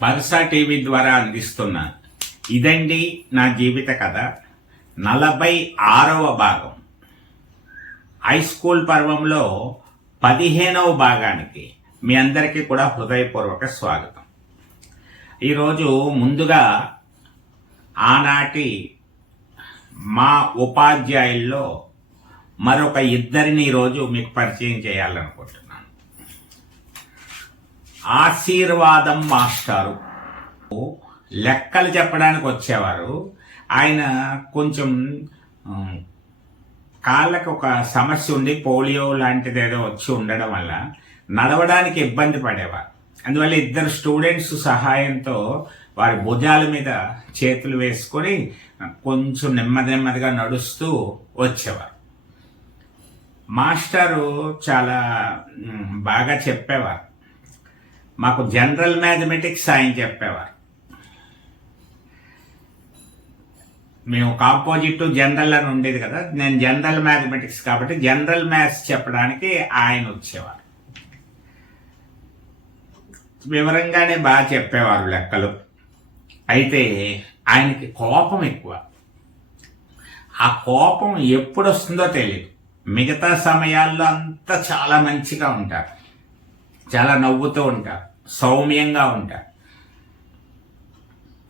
పల్సా TV ద్వారా అందిస్తున్న ఇదండి నా జీవిత కథ 46వ భాగం. హై స్కూల్ పర్వంలో 15వ భాగానికి మీ అందరికీ కూడా హృదయపూర్వక స్వాగతం. ఈరోజు ముందుగా ఆనాటి మా ఉపాధ్యాయుల్లో మరొక ఇద్దరిని ఈరోజు మీకు పరిచయం చేయాలనుకుంటున్నాను. ఆశీర్వాదం మాస్టారు లెక్కలు చెప్పడానికి వచ్చేవారు. ఆయన కొంచెం కాళ్ళకి ఒక సమస్య ఉండి పోలియో లాంటిది ఏదో వచ్చి ఉండడం వల్ల నడవడానికి ఇబ్బంది పడేవారు. అందువల్ల ఇద్దరు స్టూడెంట్స్ సహాయంతో వారి భుజాల మీద చేతులు వేసుకొని కొంచెం నెమ్మదిగా నడుస్తూ వచ్చేవారు. మాస్టారు చాలా బాగా చెప్పేవారు. మాకు జనరల్ మ్యాథమెటిక్స్ ఆయన చెప్పేవారు. మేము కాంపోజిట్ జనరల్ అని ఉండేది కదా, నేను జనరల్ మ్యాథమెటిక్స్ కాబట్టి జనరల్ మ్యాథ్స్ చెప్పడానికి ఆయన వచ్చేవారు. వివరంగానే బాగా చెప్పేవారు లెక్కలు. అయితే ఆయనకి కోపం ఎక్కువ. ఆ కోపం ఎప్పుడు వస్తుందో తెలియదు. మిగతా సమయాల్లో అంతా చాలా మంచిగా ఉంటారు, చాలా నవ్వుతూ ఉంటారు, సౌమ్యంగా ఉంటారు.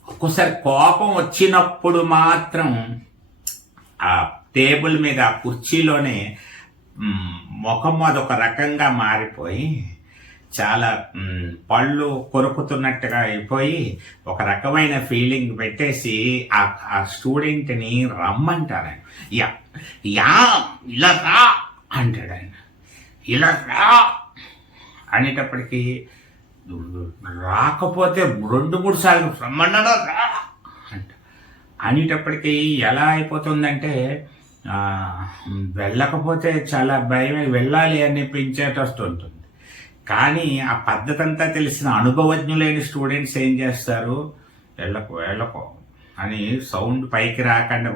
ఒక్కోసారి కోపం వచ్చినప్పుడు మాత్రం ఆ టేబుల్ మీద ఆ కుర్చీలోనే ముఖం అదొక రకంగా మారిపోయి చాలా పళ్ళు కొరుకుతున్నట్టుగా అయిపోయి ఒక రకమైన ఫీలింగ్ పెట్టేసి ఆ స్టూడెంట్ని రమ్మంటారు. ఆయన యా ఇలా రా అంటాడు. ఆయన ఇలా రా అనేటప్పటికీ రాకపోతే 2-3 సార్లు రమ్మన్నాడో రా అంట. అనేటప్పటికీ ఎలా అయిపోతుందంటే వెళ్ళకపోతే చాలా భయమే, వెళ్ళాలి అనిపించేటట్టు ఉంటుంది. కానీ ఆ పద్ధతి అంతా తెలిసిన అనుభవజ్ఞులైన స్టూడెంట్స్ ఏం చేస్తారు, వెళ్ళకో అని సౌండ్ పైకి రాకుండా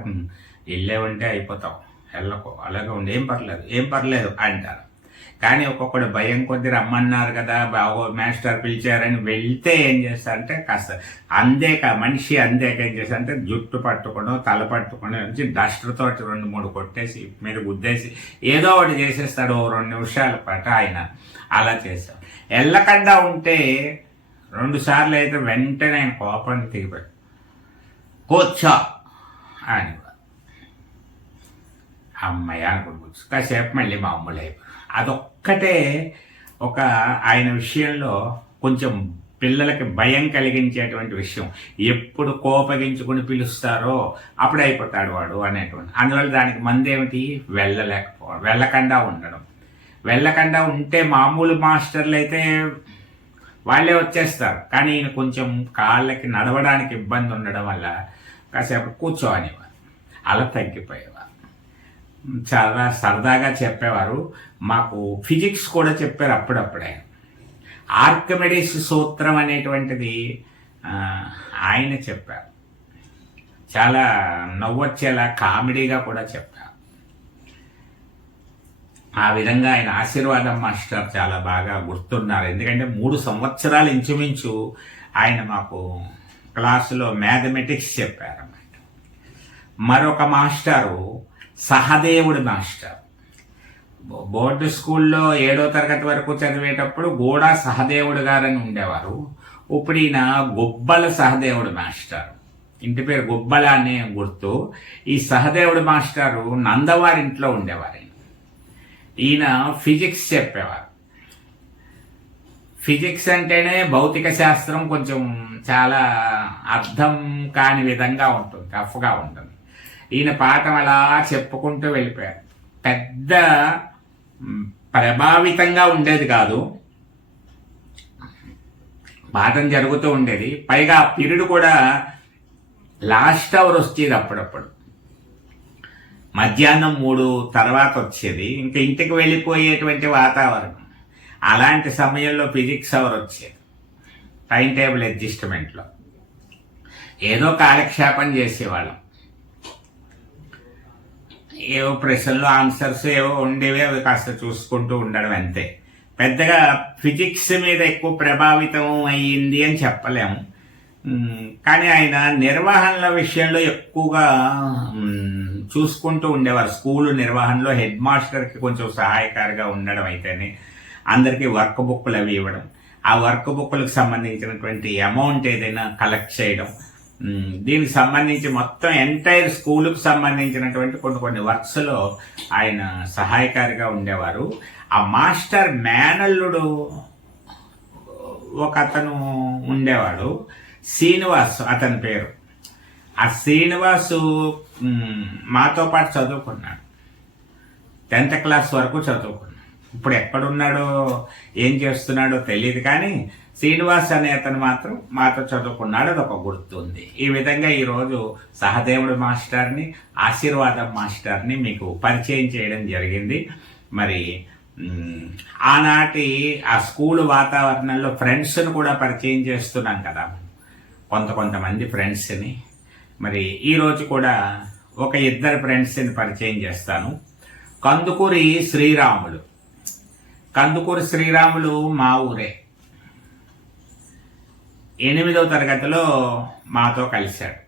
వెళ్ళేవంటే అయిపోతావు, వెళ్ళకో అలాగే ఉండి ఏం పర్లేదు అంటారు. కానీ ఒక్కొక్కడు భయం కొద్ది రమ్మన్నారు కదా, బాగో మాస్టర్ పిలిచారని వెళ్తే ఏం చేస్తారంటే కాస్త మనిషి అందేక ఏం చేస్తారంటే జుట్టు పట్టుకోవడం, తల పట్టుకోవడం నుంచి డస్టర్తో 2-3 కొట్టేసి మీద గుద్దేసి ఏదో ఒకటి చేసేస్తాడు. 2 నిమిషాల పాటు ఆయన అలా చేస్తాడు. వెళ్ళకుండా ఉంటే 2 సార్లు అయితే వెంటనే ఆయన కోపాన్ని దిగిపోయాడు. కూర్చో అని అమ్మాయి అనుకుంటు కాసేపు మళ్ళీ మామూలు అయిపోయి. అదొక్కటే ఒక ఆయన విషయంలో కొంచెం పిల్లలకి భయం కలిగించేటువంటి విషయం. ఎప్పుడు కోపగించుకుని పిలుస్తారో అప్పుడు అయిపోతాడు వాడు అనేటువంటి. అందువల్ల దానికి మందేమిటి, వెళ్ళకుండా ఉండడం. వెళ్ళకుండా ఉంటే మామూలు మాస్టర్లు అయితే వాళ్ళే వచ్చేస్తారు. కానీ ఈయన కొంచెం కాళ్ళకి నడవడానికి ఇబ్బంది ఉండడం వల్ల కాసేపు కూర్చోనివారు. అలా తగ్గిపోయేవారు. చాలా సరదాగా చెప్పేవారు. మాకు ఫిజిక్స్ కూడా చెప్పారు అప్పుడప్పుడే. ఆర్కిమెడిస్ సూత్రం అనేటువంటిది ఆయన చెప్పారు. చాలా నవ్వొచ్చేలా కామెడీగా కూడా చెప్పారు. ఆ విధంగా ఆయన ఆశీర్వాదం మాస్టర్ చాలా బాగా గుర్తున్నారు. ఎందుకంటే 3 సంవత్సరాలు ఇంచుమించు ఆయన మాకు క్లాసులో మ్యాథమెటిక్స్ చెప్పారన్నమాట. మరొక మాస్టారు సహదేవుడు మాస్టర్. బోర్డు స్కూల్లో 7వ తరగతి వరకు చదివేటప్పుడు గోడా సహదేవుడు గారని ఉండేవారు. ఇప్పుడు ఈయన గుబ్బల సహదేవుడు మాస్టర్. ఇంటి పేరు గుబ్బల అనే గుర్తు. ఈ సహదేవుడు మాస్టారు నందవారింట్లో ఉండేవారు. ఈయన ఫిజిక్స్ చెప్పేవారు. ఫిజిక్స్ అంటేనే భౌతిక శాస్త్రం కొంచెం చాలా అర్థం కాని విధంగా ఉంటుంది, టఫ్గా ఉంటుంది. ఈయన పాఠం అలా చెప్పుకుంటూ వెళ్ళిపోయారు. పెద్ద ప్రభావితంగా ఉండేది కాదు, పాఠం జరుగుతూ ఉండేది. పైగా ఆ పీరియడ్ కూడా లాస్ట్ అవర్ వచ్చేది. అప్పుడప్పుడు మధ్యాహ్నం 3 తర్వాత వచ్చేది. ఇంకా ఇంటికి వెళ్ళిపోయేటువంటి వాతావరణం. అలాంటి సమయంలో ఫిజిక్స్ అవర్ వచ్చేది టైం టేబుల్ అడ్జస్ట్మెంట్లో. ఏదో కాలక్షేపం చేసేవాళ్ళం. ఏవో ప్రశ్నలు ఆన్సర్స్ ఏవో ఉండేవి, అవి కాస్త చూసుకుంటూ ఉండడం అంతే. పెద్దగా ఫిజిక్స్ మీద ఎక్కువ ప్రభావితం అయ్యింది అని చెప్పలేము. కానీ ఆయన నిర్వహణల విషయంలో ఎక్కువగా చూసుకుంటూ ఉండేవారు. స్కూలు నిర్వహణలో హెడ్ మాస్టర్కి కొంచెం సహాయకారిగా ఉండడం అయితేనే, అందరికీ వర్క్ బుక్లు అవి ఇవ్వడం, ఆ వర్క్ బుక్లకు సంబంధించినటువంటి అమౌంట్ ఏదైనా కలెక్ట్ చేయడం, దీనికి సంబంధించి మొత్తం ఎంటైర్ స్కూలుకు సంబంధించినటువంటి కొన్ని వర్క్స్లో ఆయన సహాయకారిగా ఉండేవారు. ఆ మాస్టర్ మేనల్లుడు ఒక అతను ఉండేవాడు, శ్రీనివాస్ అతని పేరు. ఆ శ్రీనివాసు మాతో పాటు చదువుకున్నాడు, 10th క్లాస్ వరకు చదువుకున్నాడు. ఇప్పుడు ఎక్కడున్నాడో ఏం చేస్తున్నాడో తెలియదు, కానీ శ్రీనివాస్ అనే అతను మాత్రం మాతో చదువుకున్నాడు, అదొక గుర్తు ఉంది. ఈ విధంగా ఈరోజు సహదేవుడు మాస్టర్ని, ఆశీర్వాదం మాస్టర్ని మీకు పరిచయం చేయడం జరిగింది. మరి ఆనాటి ఆ స్కూలు వాతావరణంలో ఫ్రెండ్స్ను కూడా పరిచయం చేస్తున్నాం కదా, కొంతమంది ఫ్రెండ్స్ని. మరి ఈరోజు కూడా ఒక 2 ఫ్రెండ్స్ని పరిచయం చేస్తాను. కందుకూరి శ్రీరాములు. కందుకూరి శ్రీరాములు మా ఊరే. 8వ తరగతిలో మాతో కలిశాడు.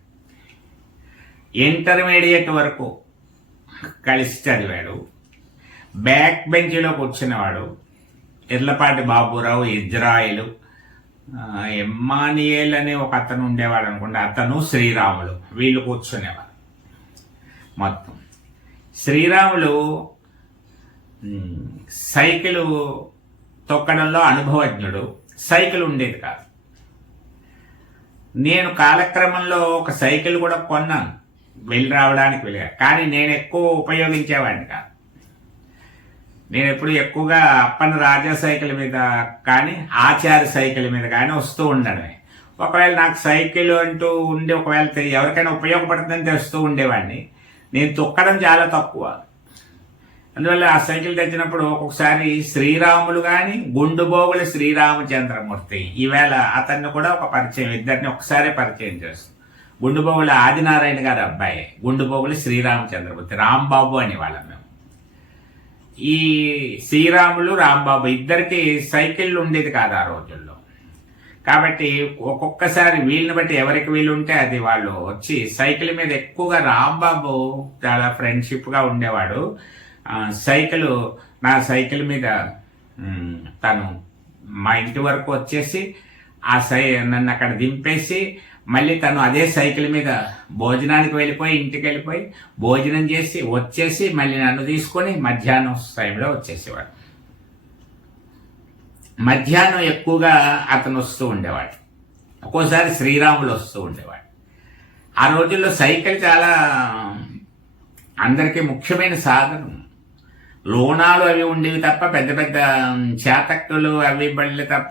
ఇంటర్మీడియట్ వరకు కలిసి చదివాడు. బ్యాక్ బెంచ్లో కూర్చునేవాడు. ఇర్లపాటి బాబురావు, ఇజ్రాయిలు, ఎమ్మానియేల్ అనే ఒక అతను ఉండేవాడు అనుకోండి, అతను శ్రీరాములు, వీళ్ళు కూర్చునేవారు. మొత్తం శ్రీరాములు సైకిల్ తొక్కడంలో అనుభవజ్ఞుడు. సైకిల్ ఉండేది కాదు. నేను కాలక్రమంలో ఒక సైకిల్ కూడా కొన్నాను, వెళ్ళి రావడానికి వెళ్ళా, కానీ నేను ఎక్కువ ఉపయోగించేవాడిని కాదు. నేను ఎప్పుడు ఎక్కువగా అప్పన్న రాజా సైకిల్ మీద కానీ ఆచార్య సైకిల్ మీద కానీ వస్తూ ఉండడమే. ఒకవేళ నాకు సైకిల్ అంటూ ఉండి ఒకవేళ ఎవరికైనా ఉపయోగపడుతుందని తెస్తూ ఉండేవాడిని. నేను తొక్కడం చాలా తక్కువ. అందువల్ల ఆ సైకిల్ తెచ్చినప్పుడు ఒక్కొక్కసారి శ్రీరాములు కానీ, గుండుబోగుల శ్రీరామచంద్రమూర్తి, ఈవేళ అతన్ని కూడా ఒక పరిచయం, ఇద్దరిని ఒకసారి పరిచయం చేస్తాం. గుండుబోగుల ఆదినారాయణ గారి అబ్బాయి గుండుబోగుల శ్రీరామచంద్రమూర్తి, రాంబాబు అనేవాళ్ళం మేము. ఈ శ్రీరాములు, రాంబాబు ఇద్దరికి సైకిళ్ళు ఉండేది కాదు ఆ రోజుల్లో. కాబట్టి ఒక్కొక్కసారి వీళ్ళని బట్టి ఎవరికి వీలు ఉంటే అది వాళ్ళు వచ్చి సైకిల్ మీద ఎక్కువగా రాంబాబు చాలా ఫ్రెండ్షిప్గా ఉండేవాడు. నా సైకిల్ మీద తను మా ఇంటి వరకు వచ్చేసి నన్ను అక్కడ దింపేసి మళ్ళీ తను అదే సైకిల్ మీద భోజనానికి వెళ్ళిపోయి ఇంటికి వెళ్ళిపోయి భోజనం చేసి వచ్చేసి మళ్ళీ నన్ను తీసుకొని మధ్యాహ్నం టైంలో వచ్చేసేవాడు. మధ్యాహ్నం ఎక్కువగా అతను వస్తూ ఉండేవాడు. ఒక్కోసారి శ్రీరాములు వస్తూ ఉండేవాడు. ఆ రోజుల్లో సైకిల్ చాలా అందరికీ ముఖ్యమైన సాధనం. లోనాలు అవి ఉండేవి తప్ప, పెద్ద పెద్ద చేతక్కులు అవి బళ్ళు తప్ప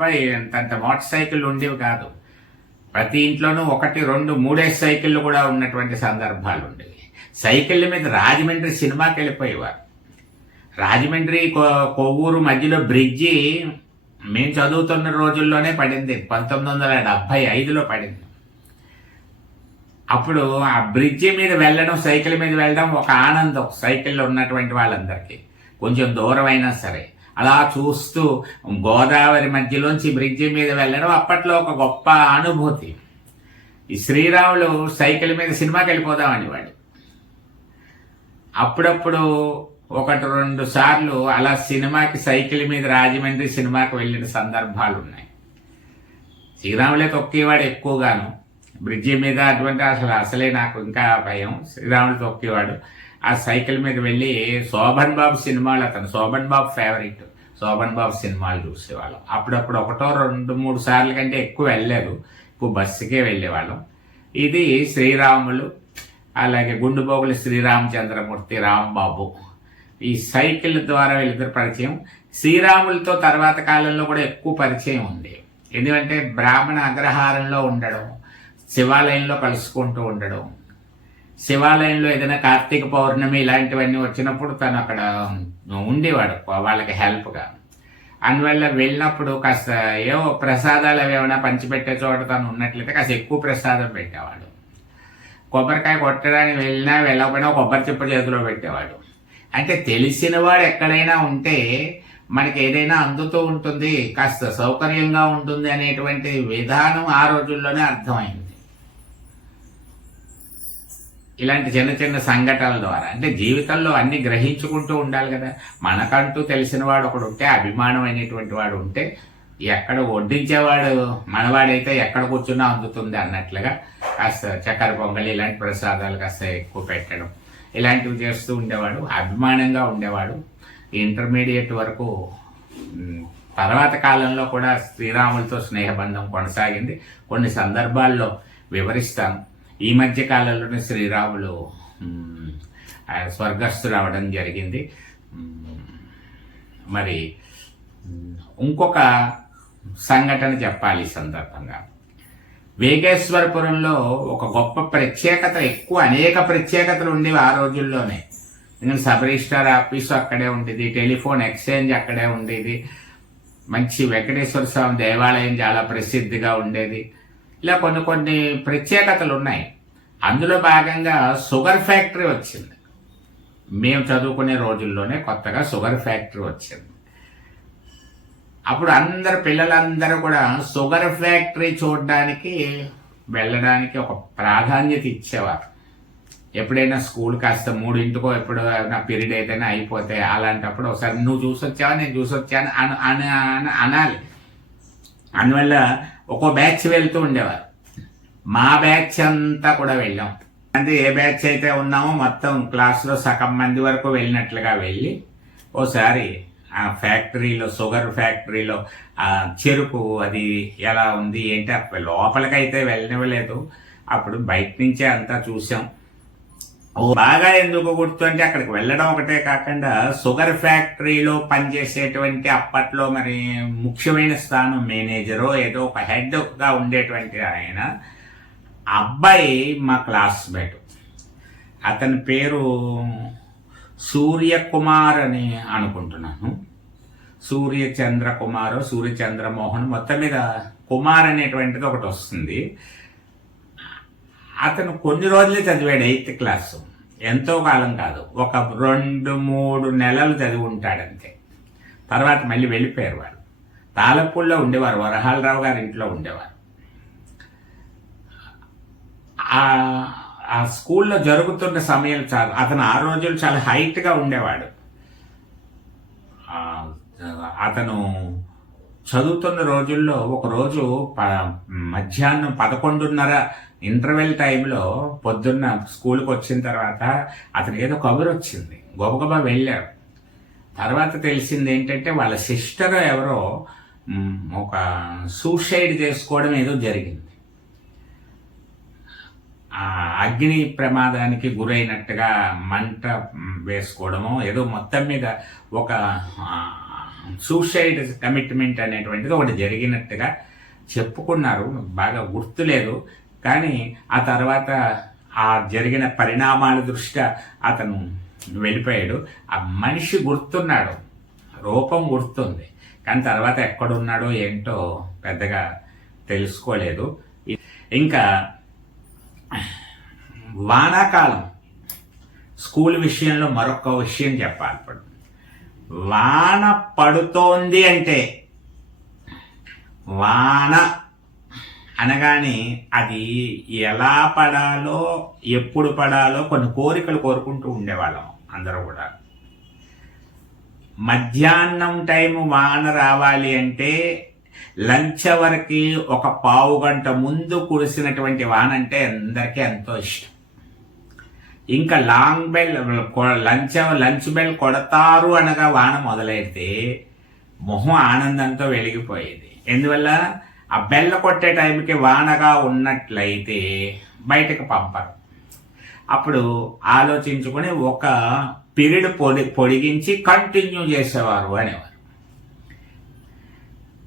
అంత మోటార్ సైకిళ్ళు ఉండేవి కాదు. ప్రతి ఇంట్లోనూ 1, 2, 3 సైకిళ్ళు కూడా ఉన్నటువంటి సందర్భాలు ఉండేవి. సైకిళ్ళ మీద రాజమండ్రి సినిమాకి వెళ్ళిపోయేవారు. రాజమండ్రి కొవ్వూరు మధ్యలో బ్రిడ్జి మేము చదువుతున్న రోజుల్లోనే పడింది, 1975లో పడింది. అప్పుడు ఆ బ్రిడ్జి మీద వెళ్ళడం, సైకిల్ మీద వెళ్ళడం ఒక ఆనందం సైకిల్లో ఉన్నటువంటి వాళ్ళందరికీ. కొంచెం దూరం అయినా సరే అలా చూస్తూ గోదావరి మధ్యలోంచి బ్రిడ్జి మీద వెళ్ళడం అప్పట్లో ఒక గొప్ప అనుభూతి. ఈ శ్రీరాములు సైకిల్ మీద సినిమాకి వెళ్ళిపోదామని వాడు. అప్పుడప్పుడు 1, 2 సార్లు అలా సినిమాకి సైకిల్ మీద రాజమండ్రి సినిమాకి వెళ్ళిన సందర్భాలు ఉన్నాయి. శ్రీరాములే తొక్కేవాడు ఎక్కువగాను. బ్రిడ్జి మీద అటువంటి అసలే నాకు ఇంకా భయం. శ్రీరాములు తొక్కేవాడు. ఆ సైకిల్ మీద వెళ్ళి శోభన్ బాబు సినిమాలు, అతను శోభన్ బాబు ఫేవరెట్, శోభన్ బాబు సినిమాలు చూసేవాళ్ళం. అప్పుడప్పుడు 1, 2, 3 సార్లు కంటే ఎక్కువ వెళ్ళలేదు, ఎక్కువ బస్సుకే వెళ్ళేవాళ్ళం. ఇది శ్రీరాములు, అలాగే గుండుబోగుల శ్రీరామచంద్రమూర్తి, రాంబాబు, ఈ సైకిల్ ద్వారా వీళ్ళిద్దరు పరిచయం. శ్రీరాములతో తర్వాత కాలంలో కూడా ఎక్కువ పరిచయం ఉంది. ఎందుకంటే బ్రాహ్మణ అగ్రహారంలో ఉండడం, శివాలయంలో కలుసుకుంటూ ఉండడం, శివాలయంలో ఏదైనా కార్తీక పౌర్ణమి ఇలాంటివన్నీ వచ్చినప్పుడు తను అక్కడ ఉండేవాడు వాళ్ళకి హెల్ప్గా. అందువల్ల వెళ్ళినప్పుడు కాస్త ఏవో ప్రసాదాలు అవి ఏమైనా పంచిపెట్టే చోట తను ఉన్నట్లయితే కాస్త ఎక్కువ ప్రసాదం పెట్టేవాడు. కొబ్బరికాయ కొట్టడానికి వెళ్ళినా వెళ్ళకపోయినా కొబ్బరి చిప్ప చేతిలో పెట్టేవాడు. అంటే తెలిసిన వాడు ఎక్కడైనా ఉంటే మనకి ఏదైనా అందుతూ ఉంటుంది, కాస్త సౌకర్యంగా ఉంటుంది అనేటువంటి విధానం ఆ రోజుల్లోనే అర్థమైంది. ఇలాంటి చిన్న చిన్న సంఘటనల ద్వారా అంటే జీవితంలో అన్ని గ్రహించుకుంటూ ఉండాలి కదా. మనకంటూ తెలిసిన వాడు ఒకడు ఉంటే, అభిమానం అనేటువంటి వాడు ఉంటే, ఎక్కడ వడ్డించేవాడు మనవాడైతే ఎక్కడ కూర్చున్నా అందుతుంది అన్నట్లుగా కాస్త చక్కెర పొంగలి ఇలాంటి ప్రసాదాలు కాస్త ఎక్కువ పెట్టడం ఇలాంటివి చేస్తూ ఉండేవాడు. అభిమానంగా ఉండేవాడు. ఇంటర్మీడియట్ వరకు. తర్వాత కాలంలో కూడా శ్రీరాములతో స్నేహబంధం కొనసాగింది. కొన్ని సందర్భాల్లో వివరిస్తాను. ఈ మధ్య కాలంలోనే శ్రీరాములు స్వర్గస్థుడు అవడం జరిగింది. మరి ఇంకొక సంఘటన చెప్పాలి ఈ సందర్భంగా. వేగేశ్వరపురంలో ఒక గొప్ప ప్రత్యేకత, ఎక్కువ అనేక ప్రత్యేకతలు ఉండేవి ఆ రోజుల్లోనే. ఎందుకంటే సబ్ రిజిస్ట్రార్ ఆఫీసు అక్కడే ఉండేది, టెలిఫోన్ ఎక్స్చేంజ్ అక్కడే ఉండేది, మంచి వెంకటేశ్వర స్వామి దేవాలయం చాలా ప్రసిద్ధిగా ఉండేది. ఇలా కొన్ని కొన్ని ప్రత్యేకతలు ఉన్నాయి. అందులో భాగంగా షుగర్ ఫ్యాక్టరీ వచ్చింది. మేము చదువుకునే రోజుల్లోనే కొత్తగా షుగర్ ఫ్యాక్టరీ వచ్చింది. అప్పుడు పిల్లలందరూ కూడా షుగర్ ఫ్యాక్టరీ చూడడానికి వెళ్ళడానికి ఒక ప్రాధాన్యత ఇచ్చేవారు. ఎప్పుడైనా స్కూల్ కాస్త 3 ఎప్పుడో నా పీరియడ్ అయితేనే అయిపోతే అలాంటప్పుడు ఒకసారి నువ్వు చూసొచ్చావా నేను చూసొచ్చాను అనాలి. అందువల్ల ఒక్కో బ్యాచ్ వెళ్తూ ఉండేవారు. మా బ్యాచ్ అంతా కూడా వెళ్ళాం. అంటే ఏ బ్యాచ్ అయితే ఉన్నామో మొత్తం క్లాస్లో సగం మంది వరకు వెళ్ళినట్లుగా వెళ్ళి ఓసారి ఆ ఫ్యాక్టరీలో, షుగర్ ఫ్యాక్టరీలో ఆ చెరుకు అది ఎలా ఉంది ఏంటి, లోపలికైతే వెళ్ళనివ్వలేదు. అప్పుడు బయట నుంచే అంతా చూసాం. బాగా ఎందుకు గుర్తు అంటే అక్కడికి వెళ్ళడం ఒకటే కాకుండా షుగర్ ఫ్యాక్టరీలో పనిచేసేటువంటి అప్పట్లో మరి ముఖ్యమైన స్థానం మేనేజరో ఏదో ఒక హెడ్గా ఉండేటువంటి ఆయన అబ్బాయి మా క్లాస్మేట్. అతని పేరు సూర్యకుమార్ అని అనుకుంటున్నాను. సూర్యచంద్రకుమారో సూర్యచంద్రమోహన్, మొత్తం మీద కుమార్ అనేటువంటిది ఒకటి వస్తుంది. అతను కొన్ని రోజులే చదివాడు 8th క్లాసు. ఎంతో కాలం కాదు, ఒక 2-3 నెలలు చదివి ఉంటాడంతే. తర్వాత మళ్ళీ వెళ్ళిపోయారు. వాళ్ళు తాళపూల్లో ఉండేవారు, వరహాలరావు గారి ఇంట్లో ఉండేవారు. ఆ స్కూల్లో జరుగుతున్న సమయం అతను ఆ రోజులు చాలా హైట్గా ఉండేవాడు. అతను చదువుతున్న రోజుల్లో ఒకరోజు మధ్యాహ్నం 11:30 ఇంటర్వెల్ టైంలో పొద్దున్న స్కూల్కి వచ్చిన తర్వాత అతను ఏదో కబురు వచ్చింది, గబగబా వెళ్ళాడు. తర్వాత తెలిసింది ఏంటంటే వాళ్ళ సిస్టర్ ఎవరో ఒక సూసైడ్ చేసుకోవడం ఏదో జరిగింది. అగ్ని ప్రమాదానికి గురైనట్టుగా మంట వేసుకోవడమో ఏదో, మొత్తం మీద ఒక సూసైడ్ కమిట్మెంట్ అనేటువంటిది ఒకటి జరిగినట్టుగా చెప్పుకున్నారు. బాగా గుర్తులేదు. కానీ ఆ తర్వాత ఆ జరిగిన పరిణామాల దృష్ట్యా అతను వెళ్ళిపోయాడు. ఆ మనిషి గుర్తున్నాడు, రూపం గుర్తుంది, కానీ తర్వాత ఎక్కడున్నాడో ఏంటో పెద్దగా తెలుసుకోలేదు. ఇంకా వానాకాలం స్కూల్ విషయంలో మరొక విషయం చెప్పాలి. ఇప్పుడు వాన పడుతోంది అంటే, వాన అనగానే అది ఎలా పడాలో ఎప్పుడు పడాలో కొన్ని కోరికలు కోరుకుంటూ ఉండేవాళ్ళం అందరూ కూడా. మధ్యాహ్నం టైం వాన రావాలి అంటే లంచ్ అవర్కి ఒక 1/2 గంట ముందు కురిసినటువంటి వాన అంటే అందరికీ ఎంతో ఇష్టం. ఇంకా లాంగ్ బెల్ లంచ్ బెల్ కొడతారు అనగా వాన మొదలైతే మొహం ఆనందంతో వెలిగిపోయేది. ఎందువల్ల ఆ బెల్ల కొట్టే టైంకి వానగా ఉన్నట్లయితే బయటకు పంపరు. అప్పుడు ఆలోచించుకొని ఒక పీరియడ్ పొడిగించి కంటిన్యూ చేసేవారు అనేవారు.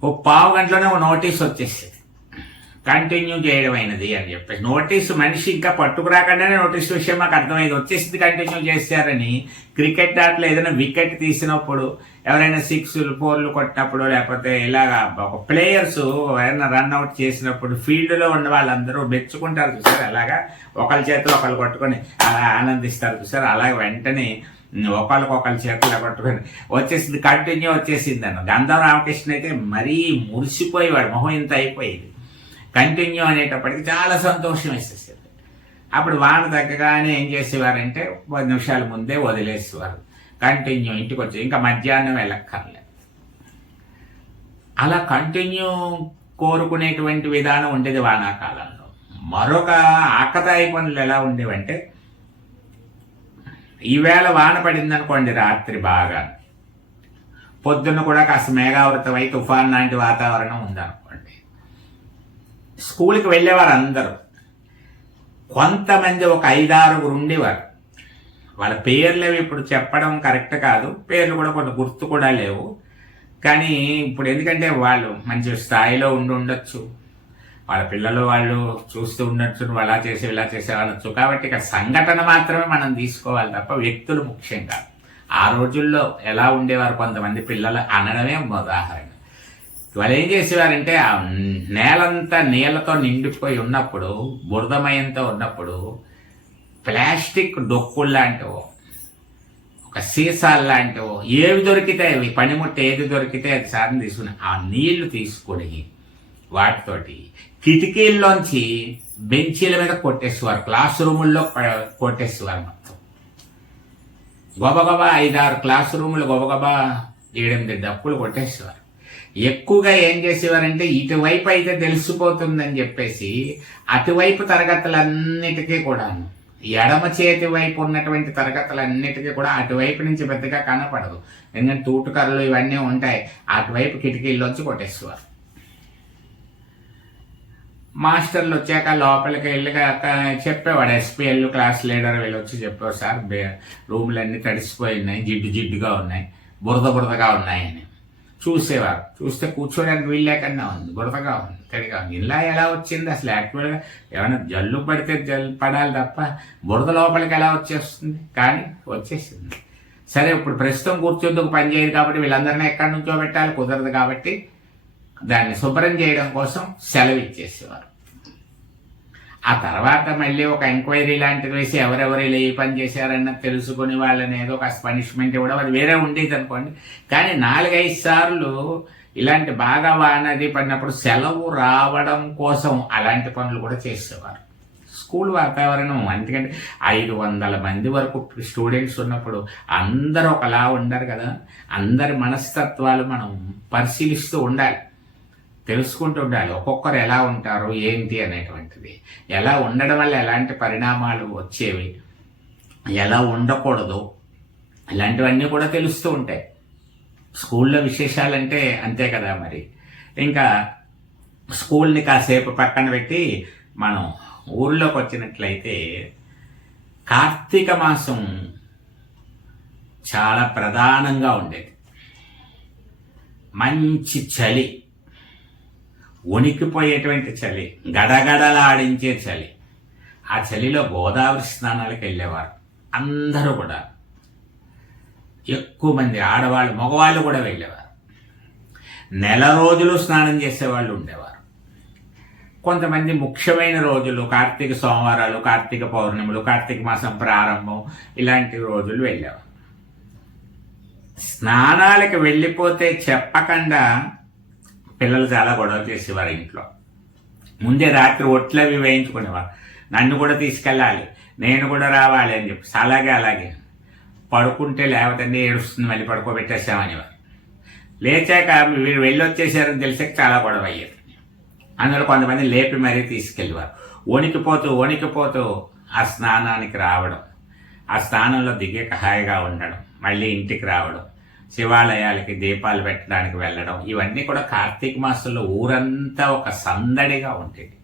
ఓ 1/2 గంటలోనే ఒక నోటీస్ వచ్చేసేది, కంటిన్యూ చేయడమైనది అని చెప్పేసి నోటీసు మనిషి ఇంకా పట్టుకురాకుండానే నోటీస్ విషయం మాకు అర్థమైంది, వచ్చేసింది కంటిన్యూ చేశారని. క్రికెట్ ఆటలో ఏదైనా వికెట్ తీసినప్పుడు, ఎవరైనా 6లు 4లు కొట్టినప్పుడు, లేకపోతే ఇలాగా ఒక ప్లేయర్స్ ఎవరైనా రన్అట్ చేసినప్పుడు ఫీల్డ్లో ఉన్న వాళ్ళందరూ మెచ్చుకుంటారు చూసారు, అలాగా ఒకళ్ళ చేతులు ఒకళ్ళు కొట్టుకొని అలా ఆనందిస్తారు చూసారు. అలాగే వెంటనే ఒకళ్ళకొకళ్ళ చేతులు కొట్టుకొని వచ్చేసింది, కంటిన్యూ వచ్చేసింది అన్న. గంధం రామకృష్ణ అయితే మరీ మురిసిపోయేవాడు, మొహం ఇంత అయిపోయేది. కంటిన్యూ అనేటప్పటికి చాలా సంతోషం వేసేసేది. అప్పుడు వాన తగ్గగానే ఏం చేసేవారంటే 10 నిమిషాల ముందే వదిలేసేవారు. కంటిన్యూ ఇంటికి వచ్చి ఇంకా మధ్యాహ్నం వెళ్ళక్కర్లేదు. అలా కంటిన్యూ కోరుకునేటువంటి విధానం ఉండేది వానాకాలంలో. మరొక ఆకతాయి పనులు ఎలా ఉండేవంటే, ఈవేళ వాన పడిందనుకోండి రాత్రి బాగా, పొద్దున్న కూడా కాస్త మేఘావృతమై తుఫాన్ లాంటి వాతావరణం ఉందనుకోండి, స్కూల్కి వెళ్ళేవారు అందరూ. కొంతమంది ఒక 5-6 ఉండేవారు. వాళ్ళ పేర్లు ఇప్పుడు చెప్పడం కరెక్ట్ కాదు, పేర్లు కూడా కొన్ని గుర్తు కూడా లేవు. కానీ ఇప్పుడు ఎందుకంటే వాళ్ళు మంచి స్థాయిలో ఉండొచ్చు, వాళ్ళ పిల్లలు వాళ్ళు చూస్తూ ఉండొచ్చు, నువ్వు అలా చేసి ఇలా చేసే అనొచ్చు. కాబట్టి ఇక సంఘటన మాత్రమే మనం తీసుకోవాలి తప్ప వ్యక్తులు ముఖ్యం కాదు. ఆ రోజుల్లో ఎలా ఉండేవారు కొంతమంది పిల్లలు అనడమే ఉదాహరణ. వాళ్ళు ఏం చేసేవారంటే ఆ నేలంతా నీళ్ళతో నిండిపోయి ఉన్నప్పుడు, బురదమయంతో ఉన్నప్పుడు, ప్లాస్టిక్ డొక్కులు లాంటివో, ఒక సీసాలు లాంటివో ఏవి దొరికితే అవి, పనిముట్ట ఏది దొరికితే అది సాధన తీసుకుని ఆ నీళ్లు తీసుకొని వాటితోటి కిటికీల్లోంచి బెంచీల మీద కొట్టేసేవారు, క్లాస్ రూముల్లో కొట్టేసేవారు. మొత్తం గొబగబా 5-6 క్లాస్ రూములు గొబగబా 7-8 డప్పులు కొట్టేసేవారు. ఎక్కువగా ఏం చేసేవారంటే ఇటువైపు అయితే తెలిసిపోతుందని చెప్పేసి అటువైపు తరగతులన్నిటికీ కూడా, ఎడమ చేతి వైపు ఉన్నటువంటి తరగతులన్నిటికీ కూడా అటువైపు నుంచి పెద్దగా కనపడదు, ఎందుకంటే తూటుకర్రలు ఇవన్నీ ఉంటాయి. అటువైపు కిటికీల్లోంచి కొట్టేసేవారు. మాస్టర్లు వచ్చాక లోపలికి వెళ్ళి చెప్పేవాడు, ఎస్పీఎల్ క్లాస్ లీడర్ వీళ్ళు వచ్చి చెప్పేవారు, సార్ రూములన్నీ తడిసిపోయి ఉన్నాయి, జిడ్డుగా ఉన్నాయి, బురదగా ఉన్నాయని. చూసేవారు. చూస్తే కూర్చోడానికి వీలు లేకుండా ఉంది, బురదగా ఉంది, తడిగా ఉంది. ఇలా ఎలా వచ్చింది అసలు? యాక్చువల్గా ఏమైనా జల్లు పడితే పడాలి తప్ప బురద లోపలికి ఎలా వచ్చేస్తుంది? కానీ వచ్చేసింది. సరే, ఇప్పుడు ప్రస్తుతం కూర్చోందుకు పని చేయదు కాబట్టి వీళ్ళందరినీ ఎక్కడి నుంచో పెట్టాలి, కుదరదు కాబట్టి దాన్ని శుభ్రం చేయడం కోసం సెలవు ఇచ్చేసేవారు. ఆ తర్వాత మళ్ళీ ఒక ఎంక్వైరీ లాంటిది వేసి ఎవరెవరు ఇలా ఏ పని చేశారన్నది తెలుసుకుని వాళ్ళని ఏదో ఒక పనిష్మెంట్ ఇవ్వడం, అది వేరే ఉండేది అనుకోండి. కానీ 4-5 సార్లు ఇలాంటి బాగా వానది పడినప్పుడు సెలవు రావడం కోసం అలాంటి పనులు కూడా చేసేవారు. స్కూల్ వాతావరణం ఎందుకంటే 500 మంది వరకు స్టూడెంట్స్ ఉన్నప్పుడు అందరూ ఒకలా ఉండరు కదా. అందరి మనస్తత్వాలు మనం పరిశీలిస్తూ ఉండాలి, తెలుసుకుంటూ ఉండాలి. ఒక్కొక్కరు ఎలా ఉంటారు ఏంటి అనేటువంటిది, ఎలా ఉండడం వల్ల ఎలాంటి పరిణామాలు వచ్చేవి, ఎలా ఉండకూడదు, ఇలాంటివన్నీ కూడా తెలుస్తూ ఉంటాయి. స్కూల్లో విశేషాలంటే అంతే కదా. మరి ఇంకా స్కూల్ని కాసేపు పక్కన పెట్టి మనం ఊళ్ళోకి వచ్చినట్లయితే, కార్తీక మాసం చాలా ప్రధానంగా ఉండేది. మంచి చలి, వణికిపోయేటువంటి చలి, గడగడలాడించే చలి. ఆ చలిలో గోదావరి స్నానాలకు వెళ్ళేవారు అందరూ కూడా. ఎక్కువ మంది ఆడవాళ్ళు మగవాళ్ళు కూడా వెళ్ళేవారు. నెల రోజులు స్నానం చేసేవాళ్ళు ఉండేవారు. కొంతమంది ముఖ్యమైన రోజులు, కార్తీక సోమవారాలు, కార్తీక పౌర్ణములు, కార్తీక మాసం ప్రారంభం, ఇలాంటి రోజులు వెళ్ళేవారు. స్నానాలకు వెళ్ళిపోతే చెప్పకుండా పిల్లలు చాలా గొడవ చేసేవారు ఇంట్లో. ముందే రాత్రి ఒట్లవి వేయించుకునేవారు, నన్ను కూడా తీసుకెళ్ళాలి, నేను కూడా రావాలి అని చెప్పి. అలాగే పడుకుంటే లేవతండి ఏడుస్తుంది, మళ్ళీ పడుకోబెట్టేసామనేవారు. లేచాక వీరు వెళ్ళొచ్చేసారని తెలిసాక చాలా గొడవ అయ్యేది. అందులో కొంతమంది లేపి మరీ తీసుకెళ్ళేవారు. వణికిపోతూ ఆ స్నానానికి రావడం, ఆ స్నానంలో దిగాక హాయిగా ఉండడం, మళ్ళీ ఇంటికి రావడం, శివాలయాలకి దీపాలు పెట్టడానికి వెళ్ళడం, ఇవన్నీ కూడా కార్తీక మాసంలో ఊరంతా ఒక సందడిగా ఉండేది.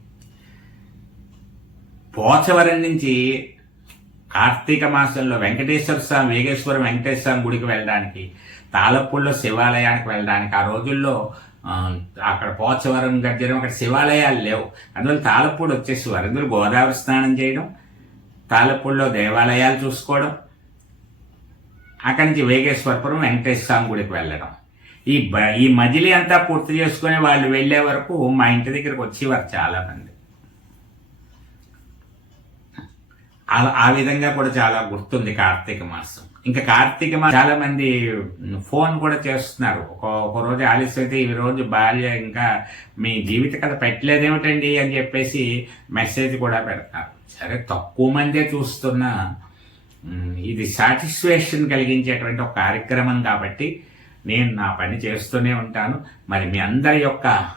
పోచవరం నుంచి కార్తీక మాసంలో వెంకటేశ్వర స్వామి, వేగేశ్వరం వెంకటేశ్వర స్వామి గుడికి వెళ్ళడానికి, తాళపూడిలో శివాలయానికి వెళ్ళడానికి, ఆ రోజుల్లో ఆ, అక్కడ పోచవరం గడ్జరం అక్కడ శివాలయాలు లేవు. అందువల్ల తాళపూడి వచ్చేసేవారు. అందులో గోదావరి స్నానం చేయడం, తాళపూడిలో దేవాలయాలు చూసుకోవడం, అక్కడి నుంచి వేగేశ్వరపురం వెంకటేశ్వర స్వామి గుడికి వెళ్ళడం. ఈ మజిలీ అంతా పూర్తి చేసుకుని వాళ్ళు వెళ్ళే వరకు మా ఇంటి దగ్గరకు వచ్చేవారు చాలా మంది. ఆ విధంగా కూడా చాలా గుర్తుంది కార్తీక మాసం. ఇంకా కార్తీక మాసం చాలా మంది ఫోన్ కూడా చేస్తున్నారు. ఒక రోజు ఆలస్యం అయితే ఈ రోజు భార్య ఇంకా మీ జీవిత కథ పెట్టలేదేమిటండి అని చెప్పేసి మెసేజ్ కూడా పెడతారు. సరే, తక్కువ మందే చూస్తున్నా ఇది సాటిస్ఫాక్షన్ కలిగించేటువంటి ఒక కార్యక్రమం కాబట్టి నేను నా పని చేస్తూనే ఉంటాను. మరి మీ అందరి యొక్క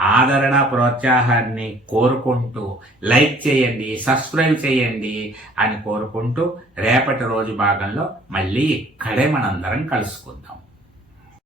ఆదరణ ప్రోత్సాహాన్ని కోరుకుంటూ లైక్ చేయండి, సబ్స్క్రైబ్ చేయండి అని కోరుకుంటూ రేపటి రోజు భాగంలో మళ్ళీ ఇక్కడే మనందరం కలుసుకుందాం.